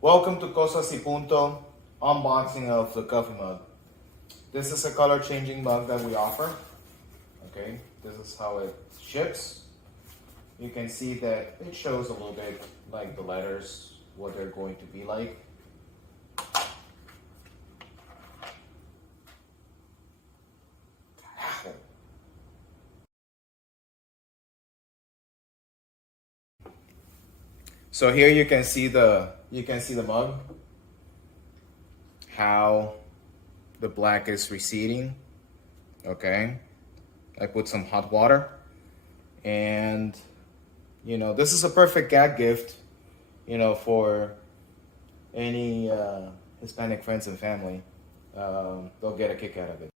Welcome to Cosas y Punto, unboxing of the coffee mug. This is a color changing mug that we offer. Okay, this is how it ships. You can see that it shows a little bit like the letters, what they're going to be like. So here you can see the mug, how the black is receding. Okay, I put some hot water, and this is a perfect gag gift, for any Hispanic friends and family. They'll get a kick out of it.